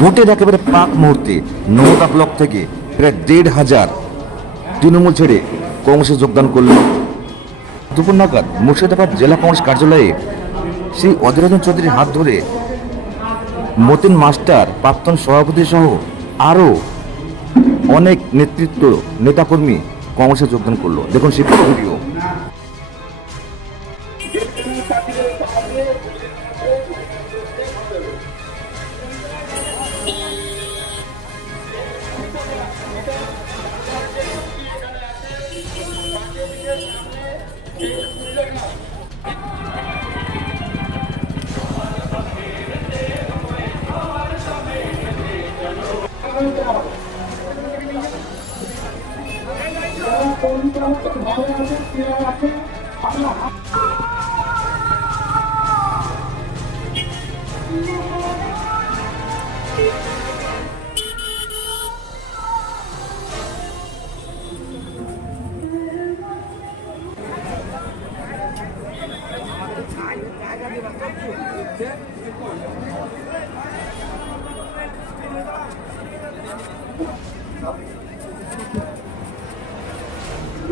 ভোটের একেবারে প্রাক মুহূর্তে নওদা ব্লক থেকে প্রায় ১,৫০০ তৃণমূল ছেড়ে কংগ্রেসে যোগদান করল। দুপুর নাগাদ মুর্শিদাবাদ জেলা কংগ্রেস কার্যালয়ে সেই অধীর রঞ্জন চৌধুরীর হাত ধরে মতিন মাস্টার, প্রাক্তন সভাপতি সহ আরও অনেক নেতৃত্ব নেতাকর্মী কংগ্রেসে যোগদান করলো। দেখুন সেই পুরো ভিডিও।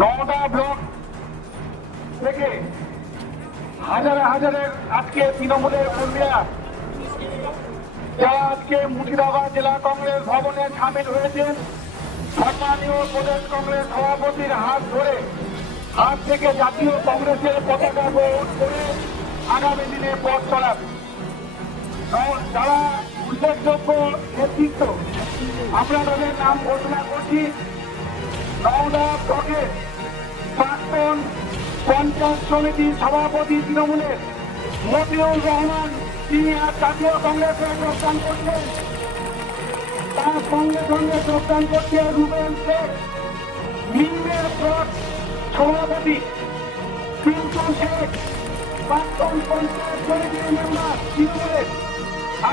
নওদা ব্লক থেকে হাজারে হাজারে আজকে তৃণমূলের কর্মীরা যারা আজকে মুর্শিদাবাদ জেলা কংগ্রেস ভবনে সামিল হয়েছেন, সম্মানীয় প্রদেশ কংগ্রেস সভাপতির হাত ধরে আজ থেকে জাতীয় কংগ্রেসের পতাকা বহন করে আগামী দিনে পথ চলাবে। যারা উল্লেখযোগ্য নেতৃত্ব আমরা তাদের নাম ঘোষণা করছি। নওদা ব্লকের প্রাক্তন পঞ্চায়েত সমিতির সভাপতি তৃণমূলের মতিউর রহমান, তিনি আজ জাতীয় কংগ্রেসে যোগদান করছেন। তার সঙ্গে সঙ্গে যোগদান করছে রুবেল শেখ, মিমের ব্লক সভাপতি পিন্টু শেখ, প্রাক্তন পঞ্চায়েত সমিতির মেম্বার তৃণমূলের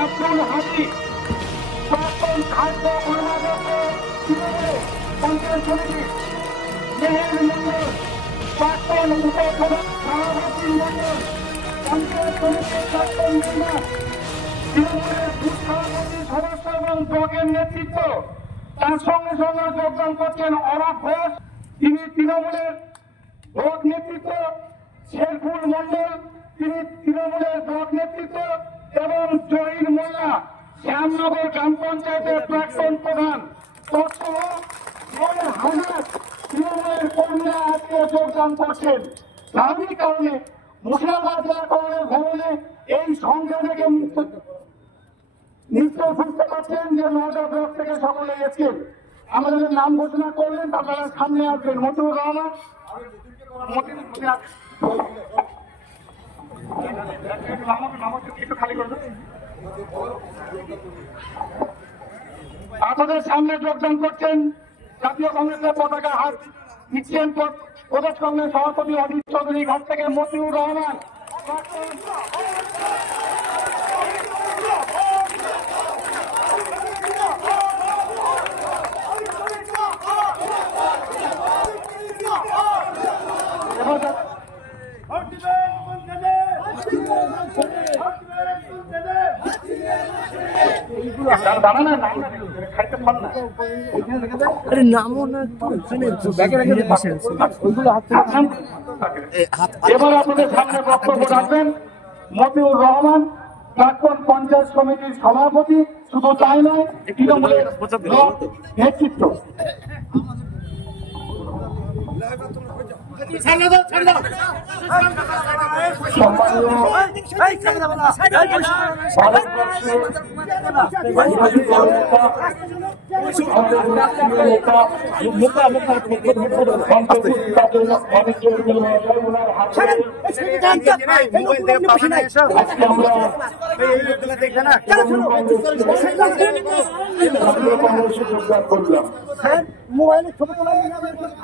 আব্দুল হাজি, প্রাক্তন খাদ্য কর্মাধ্যক্ষ তৃণমূলের পঞ্চায়েত সমিতি মেহের মন্ডল, প্রাক্তন উপপ্রধান সভাপতি মন্ডল পঞ্চায়েত সমিতির প্রাক্তন মেম্বার তৃণমূলের বুথ সভাপতি সদস্য এবং ব্লকের নেতৃত্ব। তার সঙ্গে সঙ্গে যোগদান করছেন অরূপ ঘোষ, তিনি তৃণমূলের ব্লক নেতৃত্ব, শেরফুল মন্ডল, তিনি তৃণমূলের ব্লক নেতৃত্ব, এবং জহির মোল্লা, শ্যামনগর গ্রাম পঞ্চায়েতের প্রাক্তন প্রধান। তৃণমূলের কর্মীরা আজকে যোগদান করছেন। স্বাভাবিক কারণে মুর্শিদাবাদ জেলা কংগ্রেস ভবনে এই সংখ্যা থেকে নিশ্চয় বুঝতে পারছেন যে নওদা ব্লক থেকে সকলে এসেছেন। আমাদের নাম ঘোষণা করলেন, আপনারা সামনে আসবেন। মতিউর রহমান, আপনাদের সামনে যোগদান করছেন জাতীয় কংগ্রেসের পতাকা হাত দিচ্ছেন প্রদেশ কংগ্রেস সভাপতি অজিত চৌধুরী ঘাট থেকে মতিউর রহমান। এবার আপনাদের সামনে বক্তব্য রাখবেন মতিউর রহমান, প্রাক্তন পঞ্চায়েত সমিতির সভাপতি। শুধু তাই নয়, তৃণমূলের নেতৃত্ব।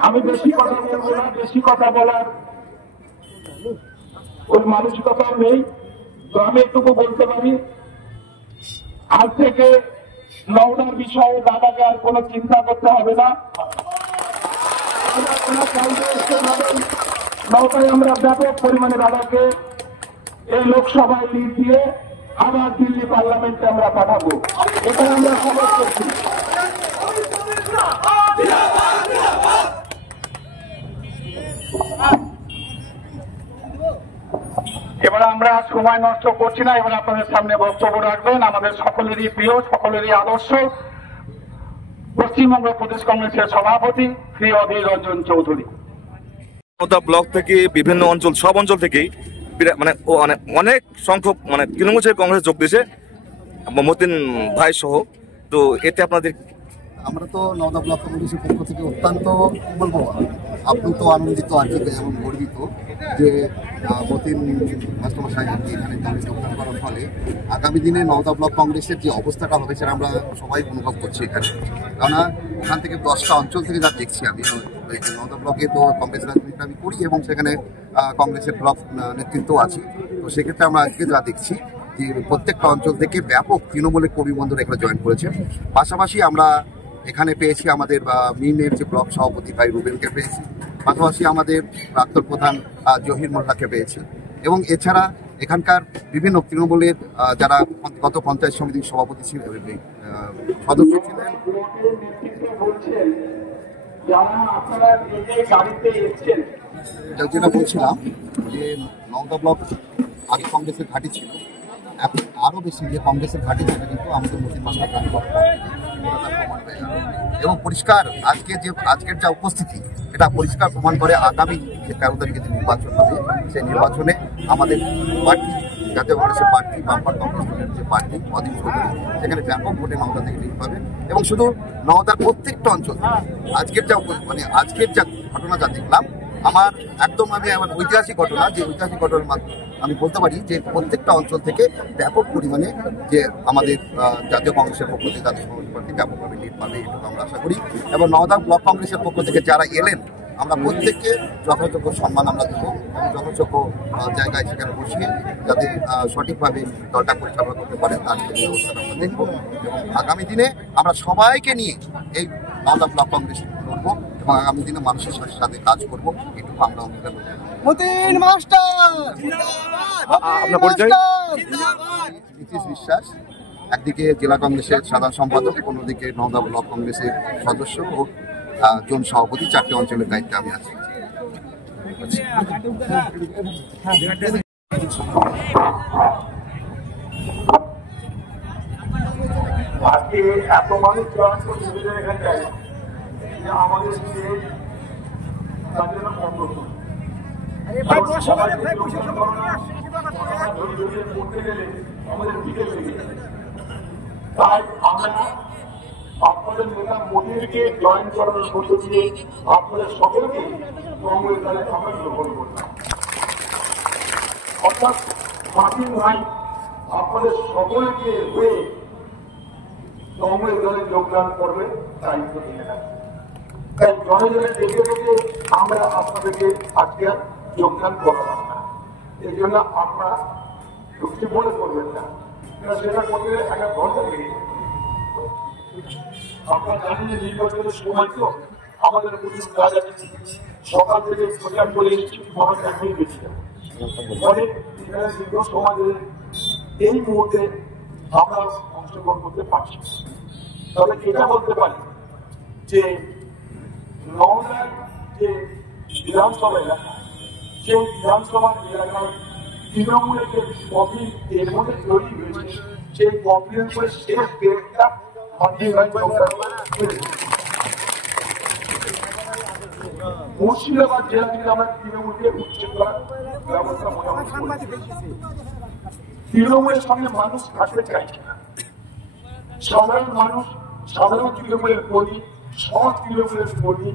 আমি বেশি কথা বলবো না, বেশি কথা বলার ওই মানসিকতাও নেই। তো আমি এটুকু বলতে পারি, আজ থেকে নওদার বিষয়ে দাদাকে আর কোনো চিন্তা করতে হবে না। নওদায় আমরা ব্যাপক পরিমাণে দাদাকে এই লোকসভায় লিড দিয়ে আবার দিল্লি পার্লামেন্টে আমরা পাঠাবো। তাই আমরা সাপোর্ট করছি। এবার আমরা সময় নষ্ট করছি না, এবার আপনাদের সামনে বক্তব্য রাখবেন আমাদের সকলেরই প্রিয়, সকলেরই আদর্শ পশ্চিমবঙ্গ প্রদেশ কংগ্রেসের সভাপতি শ্রী অধীর রঞ্জন চৌধুরী। ব্লক থেকে বিভিন্ন অঞ্চল, সব অঞ্চল থেকেই মানে অনেক সংখ্যক মানে তৃণমূল কংগ্রেস যোগ দিয়েছে, মতিন ভাই সহ। তো এতে আপনাদের, আমরা তো নওদা ব্লক কমিটির পক্ষ থেকে অত্যন্ত কি বলবো আপ্লুত, আনন্দিত আর কি, এবং গর্বিত যে মতিন মাস্টারমশাই এখানে দলে যোগদান করার ফলে আগামী দিনে নওদা ব্লক কংগ্রেসের যে অবস্থাটা হবে সেটা আমরা সবাই অনুভব করছি এখানে। কেননা ওখান থেকে 10টা অঞ্চল থেকে যা দেখছি আমি, নওদা ব্লকে তো কংগ্রেস রাজনীতি আমি করি এবং সেখানে কংগ্রেসের ব্লক নেতৃত্ব আছি। তো সেক্ষেত্রে আমরা আজকে যা দেখছি যে প্রত্যেকটা অঞ্চল থেকে ব্যাপক তৃণমূলের কর্মী বন্ধুরা এখানে জয়েন করেছে। পাশাপাশি আমরা এখানে পেয়েছি আমাদের মিনের যে ব্লক সভাপতি ভাই রুবেলকে পেয়েছি, পাশাপাশি আমাদের প্রাক্তন প্রধান জহির মোল্লাকে পেয়েছি, এবং এছাড়া এখানকার বিভিন্ন তৃণমূলের যারা গত পঞ্চায়েত সমিতির সভাপতি ছিলেন, সদস্য ছিলেন। যেটা বলছিলাম যে নওদা ব্লক আগে কংগ্রেসের ঘাঁটি ছিল, এখন আরও বেশি যে কংগ্রেসের ঘাঁটি সেটা কিন্তু আমাদের মতিন মাস্টার এবং পরিষ্কার আজকের যা উপস্থিতি এটা পরিষ্কার প্রমাণ করে আগামী যে 13 তারিখে যে নির্বাচন হবে সেই নির্বাচনে আমাদের পার্টি, জাতীয় কংগ্রেসের পার্টি, বামপার কংগ্রেসের যে পার্টি অধীর চৌধুরী সেখানে ব্যাপক ভোটে নওদা থেকে লিড পাবে। এবং শুধু নওদার প্রত্যেকটা অঞ্চল আজকের যা ঘটনা যা দেখলাম আমার ঐতিহাসিক ঘটনা, যে ঐতিহাসিক ঘটনার মাধ্যমে আমি বলতে পারি যে প্রত্যেকটা অঞ্চল থেকে ব্যাপক পরিমাণে যে আমাদের জাতীয় কংগ্রেসের পক্ষ থেকে জাতীয় কংগ্রেস পার্টি ব্যাপকভাবে লিড পাবে এটুকু আমরা আশা করি। এবং নওদা ব্লক কংগ্রেসের পক্ষ থেকে যারা এলেন আমরা প্রত্যেককে যথাযোগ্য সম্মান আমরা দেবো এবং যথাযোগ্য জায়গায় সেখানে বসিয়ে যাতে সঠিকভাবে দলটা পরিচালনা করতে পারেন তার ব্যবস্থা আমরা দেখবো। এবং আগামী দিনে আমরা সবাইকে নিয়ে এই নওদা ব্লক কংগ্রেস করবো এবং আগামী দিনে মানুষের সাথে কাজ করবো, এটুকু আমরা অঙ্গীকার করবো। নীতিশ বিশ্বাস, একদিকে জেলা কংগ্রেসের সাধারণ সম্পাদক, অন্যদিকে নওদা ব্লক কংগ্রেসের সদস্য ও জোন সভাপতি, 4টে অঞ্চলের দায়িত্বে আমি আছি। আজকে এত মানুষ জয়েন করছে এখানটায় যে আমাদের তাই আমরা আপনাদের নেতা মোদীকে জয়েন করানোর মধ্য দিয়ে আপনাদের সকলকে কংগ্রেস দলে আমরা গ্রহণ করলাম। অর্থাৎ মার্টিন ভাই আপনাদের সকলকে হয়ে কংগ্রেস দলে যোগদান করবে দায়িত্ব নিয়ে নেন। তাই জনে জনে দেখে দেখে আমরা আপনাদেরকে আজকে যোগদান করালাম না, এই জন্য আপনারা দুঃখী মনে করবেন না, সেটা করতে একটা ঘন্টা লেগে যাবে। আপনারা জানেন যে নির্বাচনের সময় তো আমাদের প্রচুর কাজ আছে, সকাল থেকে প্রচার করে এসেছি, মানুষ এখনই বেশি অনেক দীর্ঘ সমাজের এই মুহূর্তে আমরা অংশগ্রহণ করতে পারছি। তবে এটা বলতে পারি যে নওদার যে বিধানসভা এলাকা, সেই বিধানসভা এলাকায় তৃণমূলের যে কফি এর মধ্যে তৈরি হয়েছে, সেই কফির উপরে শেষ ডেটটা মুর্শিদাবাদ জেলা থেকে আমরা তৃণমূলকে উচ্ছেদ করার ব্যবস্থা মোটামুটি তৃণমূলের সঙ্গে মানুষ থাকতে চাইছে না। সাধারণ মানুষ, সাধারণ তৃণমূলের কর্মী, সৎ তৃণমূলের কর্মী,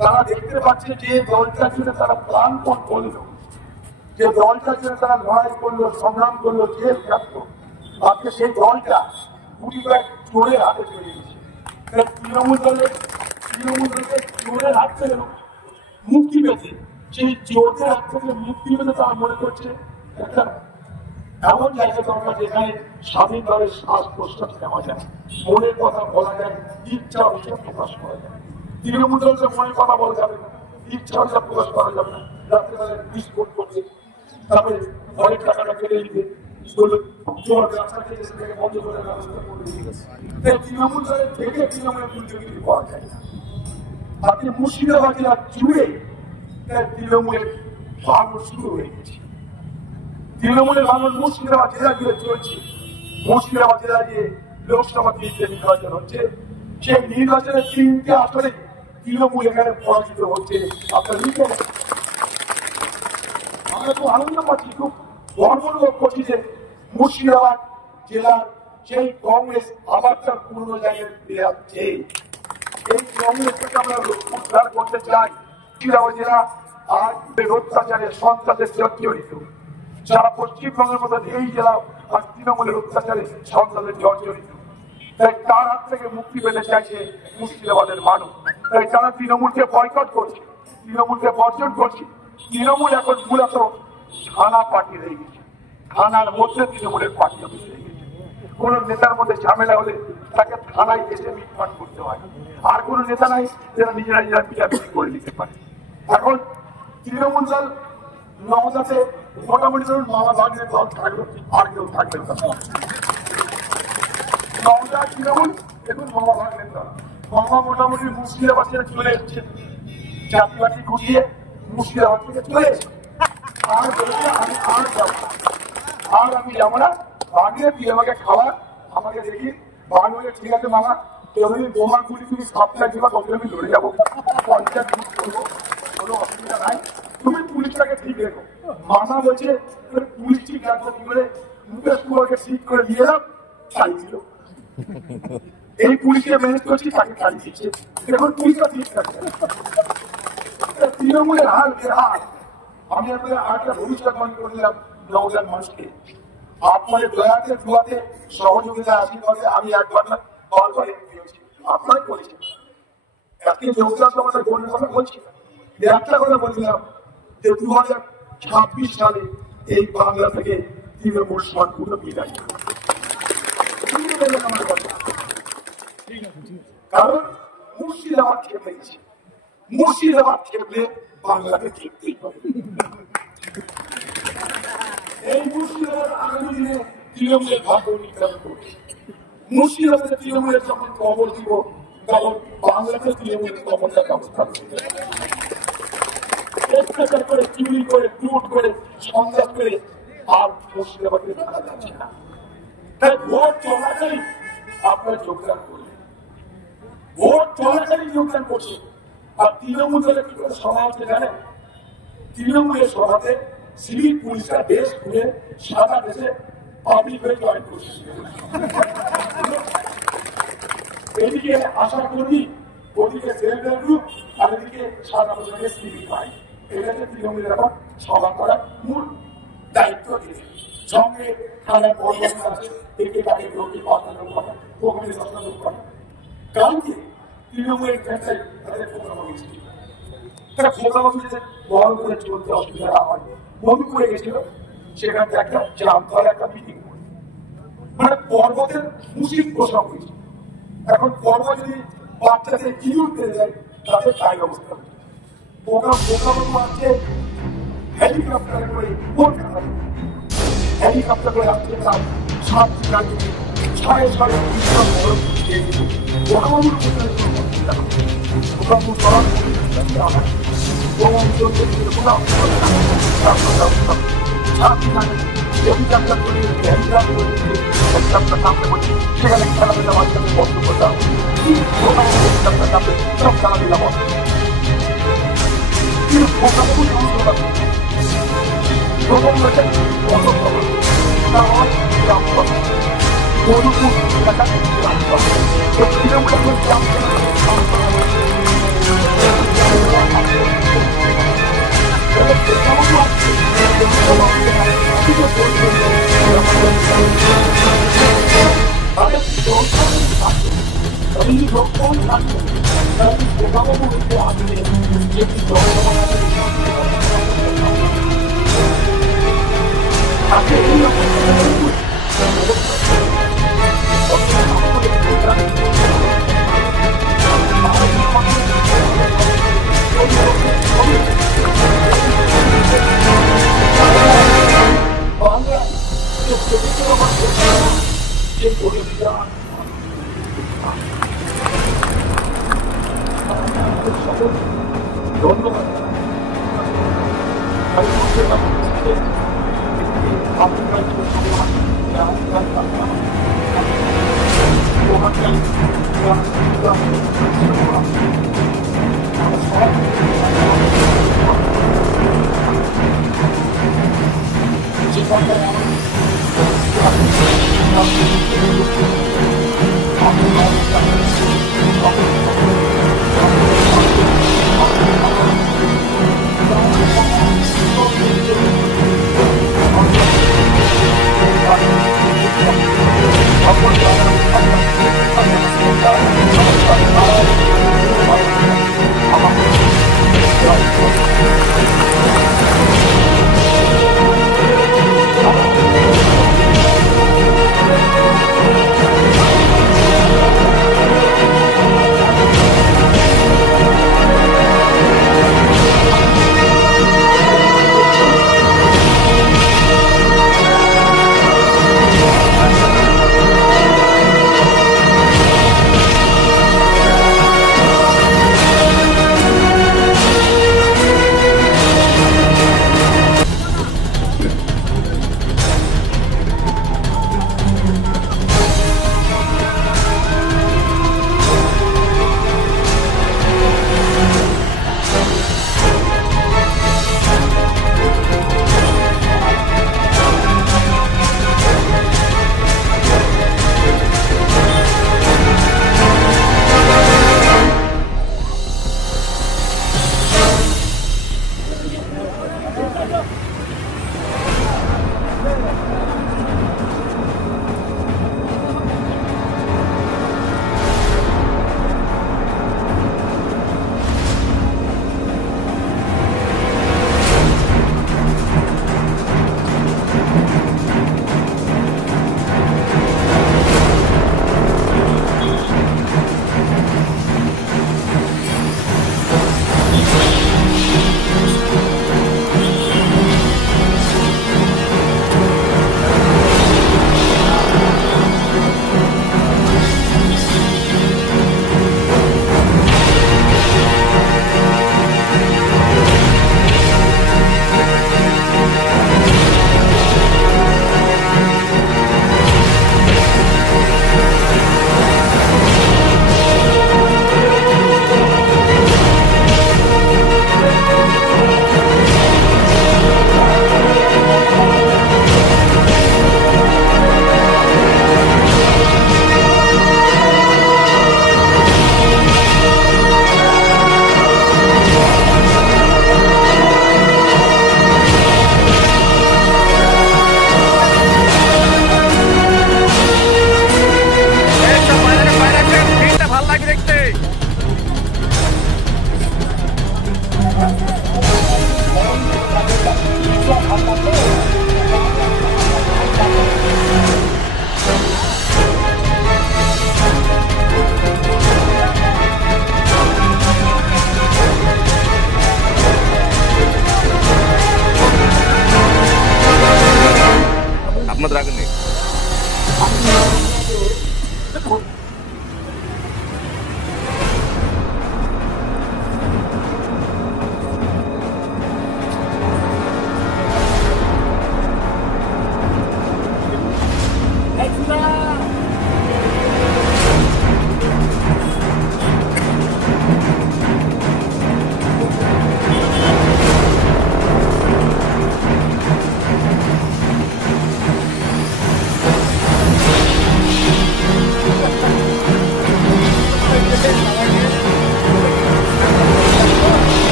তারা দেখতে পাচ্ছে যে দলটার জন্য তারা প্রাণপণ করলো, যে দলটার জন্য তারা লড়াই করলো, সংগ্রাম করলো, জেল কাটলো, আজকে সেই দলটা গুটি কয়েক চোরের হাতে চলে গেছে। তৃণমূল দলের চোরের হাত থেকে মুক্তি পেতে, সেই চোরদের হাত থেকে মুক্তি পেতে তারা মনে করছে একটা এমন জায়গা দরকার যেখানে স্বাধীনভাবে শ্বাস প্রশ্বাস নেওয়া যায়, মনের কথা বলা যায়, ইচ্ছা অভিযোগ প্রকাশ করা যায়। তৃণমূল দলকে মনের কথা বলা যাবে না, ইচ্ছা অভিযোগ প্রকাশ করা যাবে না। রাত্রেবেলায় বিস্ফোট করছে, তারপরে অনেক টাকাটা কেটে দিবে, বন্ধ করার ব্যবস্থা করবে। তৃণমূল দলের থেকে তৃণমূলের বিরুদ্ধে কিছু করা যায় না। তাতে মুর্শিদাবাদ জেলা জুড়ে তৃণমূলের ভাঙন শুরু হয়ে গেছে। তৃণমূলের ভাঙন মুর্শিদাবাদ জেলা জুড়ে চলছে। মুর্শিদাবাদ জেলা যে লোকসভা নির্বাচন হচ্ছে, সেই নির্বাচনের 3টে আসনে তৃণমূল এখানে পরাজিত হচ্ছে। আপনার লিখে আমরা খুব আনন্দ পাচ্ছি, খুব গর্ব অনুভব করছি যে মুর্শিদাবাদ জেলার সেই কংগ্রেস আবার তার পুরনো জায়গায় ফিরে আসছে। এই কংগ্রেসকে আমরা উদ্ধার করতে চাই। মুর্শিদাবাদ জেলা আর অত্যাচারে সন্ত্রাসের জর্জরিত। সারা পশ্চিমবঙ্গের মধ্যে এই জেলা আর তৃণমূলের অত্যাচারে সন্ত্রাসের জর্জরিত। তাই তার হাত থেকে মুক্তি পেতে চাইছে মুর্শিদাবাদের মানুষ। তাই তারা তৃণমূলকে বয়কট করছে, তৃণমূলকে বর্জন করছে। তৃণমূল এখন মূলত থানা পার্টি হয়ে গেছে। থানার মধ্যে তৃণমূলের পার্টি অফিস হয়ে গেছে। কোন নেতার মধ্যে ঝামেলা হলে তাকে থানায় এসে মিটমাট করতে হয়। আর কোন নেতা নাই যারা নিজেরা মিলামিশি করে নিতে পারে। এখন তৃণমূল দল নওদাতে মোটামুটি ধরুন মামা ভাগ্নের দল থাকবে, আর কেউ থাকবে না। নওদা তৃণমূল দেখুন মামা ভাগ্নের দল। মামা মোটামুটি মুর্শিদাবাদ থেকে চলে এসছে, চাকরি ঘুরিয়ে মুর্শিদাবাদ থেকে চলে এসছে। আর বলেছে আমি যাবো না। ভাগ্নে তুই আমাকে খাওয়া, আমাকে দেখি। ভাগ হয়ে ঠিক আছে মামা, তুমি বোমা গুলি তুমি সপ্তাহে দিবা, তখন আমি লড়ে যাবো, পঞ্চায়েত করবো, কোনো অসুবিধা নাই। তুমি পুলিশটাকে ঠিক রেখো। মামা বলছে পুলিশ ঠিক রাখবো কি করে, মুকেশ কুমারকে ঠিক করে দিয়ে এলাম, ছাড়িয়ে দিল। এই পুলিশকে ম্যানেজ করছি, তাকে ছাড়িয়ে দিচ্ছে। এখন পুলিশটা ঠিক থাকছে। তৃণমূলের হাল বেহাল। আমি আপনাদের আরেকটা ভবিষ্যৎবাণী করে দিলাম নওদার মানুষকে। আপনাদের দয়াতে দুয়াতে সহযোগিতা আশীর্বাদে আমি একবার না বারবার দিয়েছি, আপনারাই করেছেন। আজকে যোগদান তো আমাদের গণ্যের কথা বলছি, একটা কথা বলছিলাম যে 2026 সালে এই বাংলা থেকে তৃণমূল সম্পূর্ণ বিদায়। আমার কথা, কারণ মুর্শিদাবাদ খেপে গেছে। মুর্শিদাবাদ খেপলে বাংলাকে খেপতেই হবে। এই মুর্শিদাবাদ আগামী দিনে তৃণমূলের ভাগ্য নির্ধারণ করবে। মুর্শিদাবাদে তৃণমূলের যখন খবর দিব, তখন বাংলাতে তৃণমূলের খবরটা ব্যবস্থা করবে। অত্যাচার করে, চুরি করে, লুট করে, সন্ত্রাস করে আর মুর্শিদাবাদে থাকা যাচ্ছে না। তাই ভোট চলাকালীন আপনারা যোগদান করলেন, ভোট চলাকালীন যোগদান করছে। আর তৃণমূল দলে কি করে সভা হচ্ছে জানেন? তৃণমূলের সভাতে সিভিল পুলিশরা দেশ ঘুরে সারা দেশে পাবলিক হয়ে জয়েন করছে। এদিকে আশা কর্মী, ওদিকে সেলফ হেল্প গ্রুপ, আর এদিকে সারা বছরের সিভিল ভাই। এটাকে তৃণমূলের এখন সভা করার মূল দায়িত্ব দিয়েছে। সঙ্গে থানার পরিবর্তন আছে, একে তাকে লোকে পাঠানো করে, ওখানে দশানো করে। কালকে তৃণমূলের ব্যবসায়ী তাদের প্রোগ্রাম হয়েছে। তারা প্রোগ্রাম হয়েছে বড় করে চলতে অসুবিধা হয়। বন্ধু করে গেছিল, সেখানে একটা জামতলা একটা মিটিং করে, মানে পর্বতের মুসিদ প্রসঙ্গ হয়েছে। এখন পর্ব যদি বাচ্চাদের ইঁদুর পেয়ে যায়, তাদের তাই অবস্থা হচ্ছে। প্রোগ্রাম আছে হেলিকপ্টারে করে হেলিকপ্টার করে আসছে, তার 7 রাজ্যে 6.5 সেখানে খেলাধুলা বাচ্চাদের বন্ধ করতাম। সব খেলাধুলা বন্ধ, কিন্তু প্রথম হয়েছে মধুপুর এলাকা বাংলা ধন্যবাদ। আমি বলতে পারছি যে আপনার যে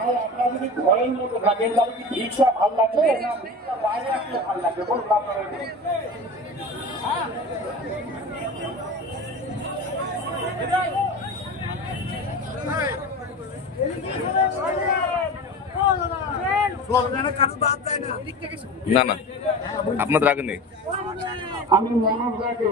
ভাই আপনারা যদি ঘরের মধ্যে থাকেন তাহলে কি রিক্সা ভালো লাগবে না বাইরে আসলে ভালো লাগবে বলুন আপনারা। না না আপনাদের আগে নেই। আমি মনোজ দাকে